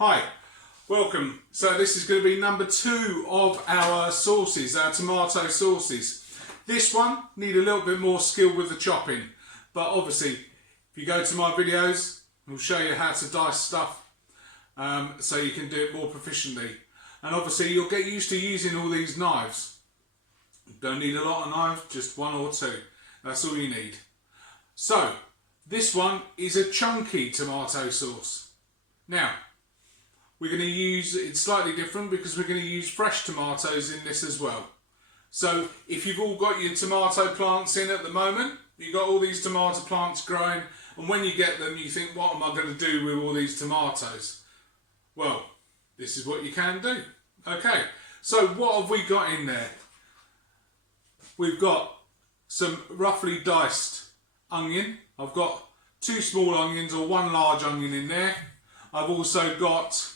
Hi, welcome. So this is going to be number 2 of our sauces, our tomato sauces. This one need a little bit more skill with the chopping, but obviously if you go to my videos, I'll show you how to dice stuff so you can do it more proficiently. And obviously you'll get used to using all these knives. You don't need a lot of knives, just 1 or 2. That's all you need. So this one is a chunky tomato sauce. Now we're going to use, it's slightly different because we're going to use fresh tomatoes in this as well. So if you've all got your tomato plants in at the moment, you've got all these tomato plants growing, and when you get them you think, what am I going to do with all these tomatoes? Well, this is what you can do. Okay, so what have we got in there? We've got some roughly diced onion. I've got 2 small onions or 1 large onion in there. I've also got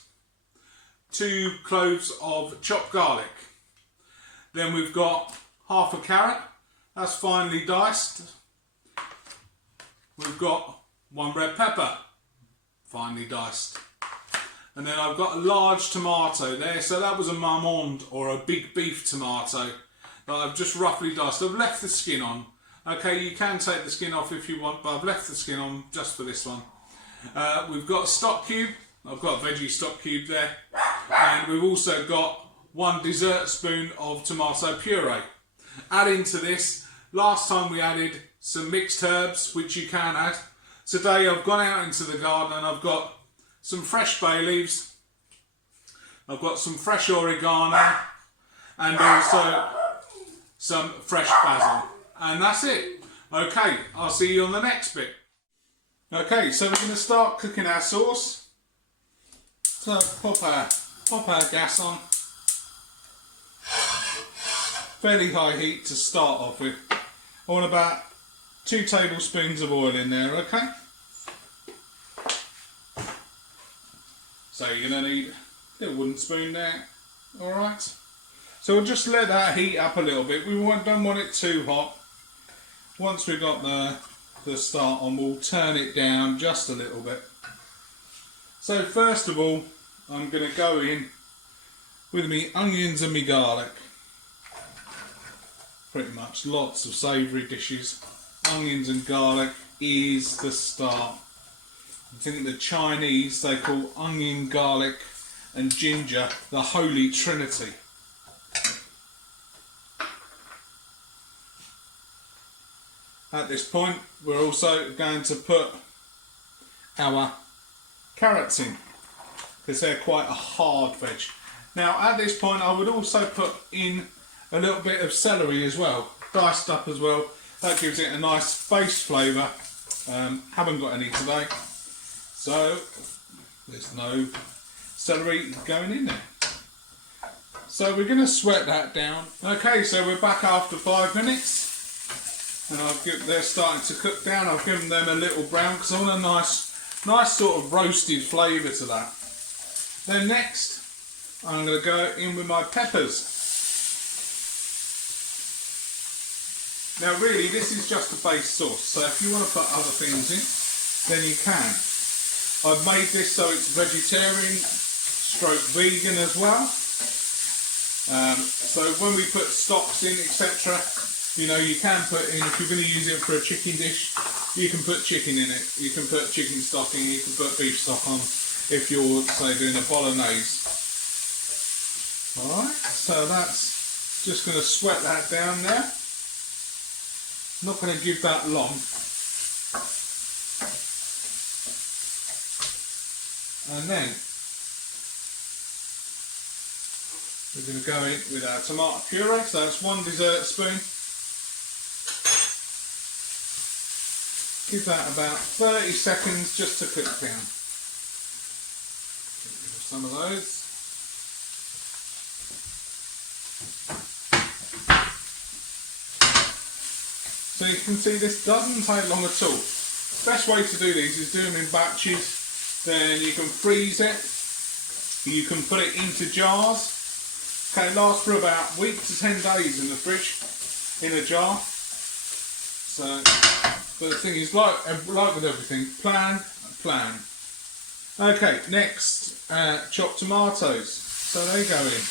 2 cloves of chopped garlic. Then we've got half a carrot, that's finely diced. We've got 1 red pepper, finely diced. And then I've got a large tomato there, so that was a marmande or a big beef tomato that I've just roughly diced. I've left the skin on. Okay, you can take the skin off if you want, but I've left the skin on just for this one. We've got a stock cube. I've got a veggie stock cube there. And we've also got 1 dessert spoon of tomato puree. Adding to this, last time we added some mixed herbs, which you can add. Today I've gone out into the garden and I've got some fresh bay leaves. I've got some fresh oregano and also some fresh basil. And that's it. Okay, I'll see you on the next bit. Okay, so we're going to start cooking our sauce. So pop our gas on. Fairly high heat to start off with. I want about 2 tablespoons of oil in there, okay? So you're going to need a little wooden spoon there, alright? So we'll just let that heat up a little bit. We don't want it too hot. Once we've got the start on, we'll turn it down just a little bit. So first of all, I'm going to go in with me onions and me garlic. Pretty much lots of savoury dishes. Onions and garlic is the start. I think the Chinese, they call onion, garlic and ginger the holy trinity. At this point we're also going to put our carrots in, because they're quite a hard veg. Now at this point I would also put in a little bit of celery as well, diced up as well. That gives it a nice base flavour. Haven't got any today, so there's no celery going in there. So we're going to sweat that down. Okay, so we're back after 5 minutes. And they're starting to cook down. I've given them a little brown because I want a nice sort of roasted flavour to that. Then next, I'm going to go in with my peppers. Now really, this is just a base sauce, so if you want to put other things in, then you can. I've made this so it's vegetarian stroke vegan as well. So when we put stocks in, etc., you know, you can put in, if you're going to use it for a chicken dish, you can put chicken in it. You can put chicken stock in, you can put beef stock on if you're, say, doing a bolognese. Alright, so that's just going to sweat that down there. Not going to give that long. And then we're going to go in with our tomato puree, so that's 1 dessert spoon. Give that about 30 seconds just to cook down. Get rid of some of those. So you can see this doesn't take long at all. Best way to do these is do them in batches. Then you can freeze it. You can put it into jars. Okay, lasts for about a week to 10 days in the fridge in a jar. So, but the thing is, like with everything, plan. Okay, next, chopped tomatoes. So they go in.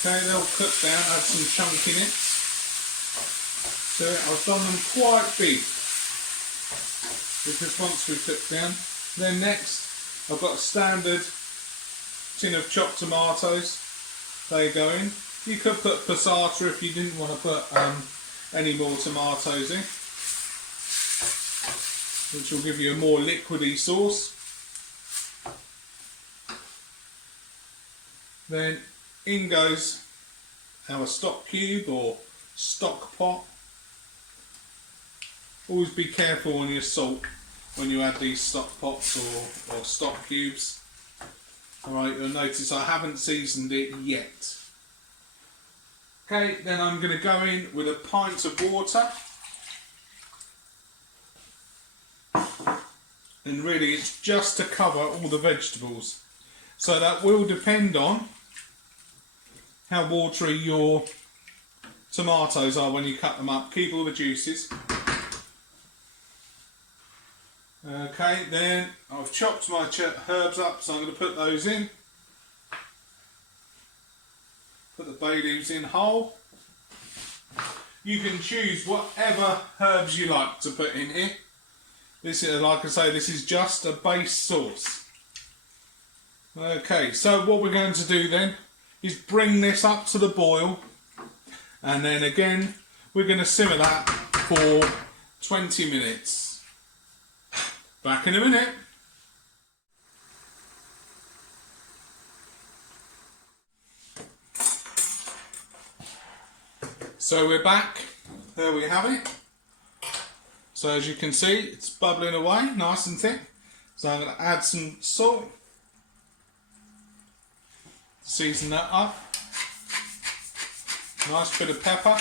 Okay, they'll cook down, add some chunkiness. So I've done them quite big, because once we've cooked down. Then next, I've got a standard tin of chopped tomatoes. They go in. You could put passata if you didn't want to put any more tomatoes in, which will give you a more liquidy sauce. Then in goes our stock cube or stock pot. Always be careful on your salt when you add these stock pots or stock cubes. Alright, you'll notice I haven't seasoned it yet. Okay, then I'm going to go in with a pint of water. And really it's just to cover all the vegetables. So that will depend on how watery your tomatoes are when you cut them up. Keep all the juices. Okay, then I've chopped my herbs up, so I'm going to put those in. Put the bay leaves in whole. You can choose whatever herbs you like to put in here. This is, like I say, this is just a base sauce. Okay, so what we're going to do then is bring this up to the boil, and then again we're going to simmer that for 20 minutes. Back in a minute. So we're back. There we have it. So as you can see, it's bubbling away, nice and thick. So I'm going to add some salt. Season that up. Nice bit of pepper.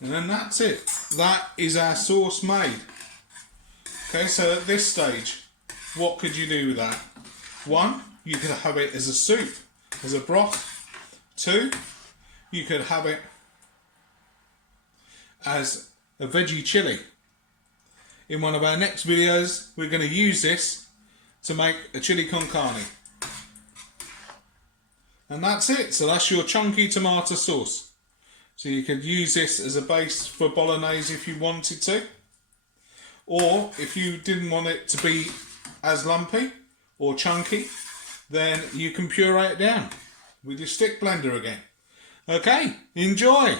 And then that's it. That is our sauce made. Okay, so at this stage, what could you do with that? One, you could have it as a soup, as a broth. Two, you could have it as a veggie chilli. In one of our next videos, we're going to use this to make a chili con carne. And that's it. So that's your chunky tomato sauce. So you could use this as a base for bolognese if you wanted to. Or if you didn't want it to be as lumpy or chunky, then you can puree it down with your stick blender again. Okay, enjoy!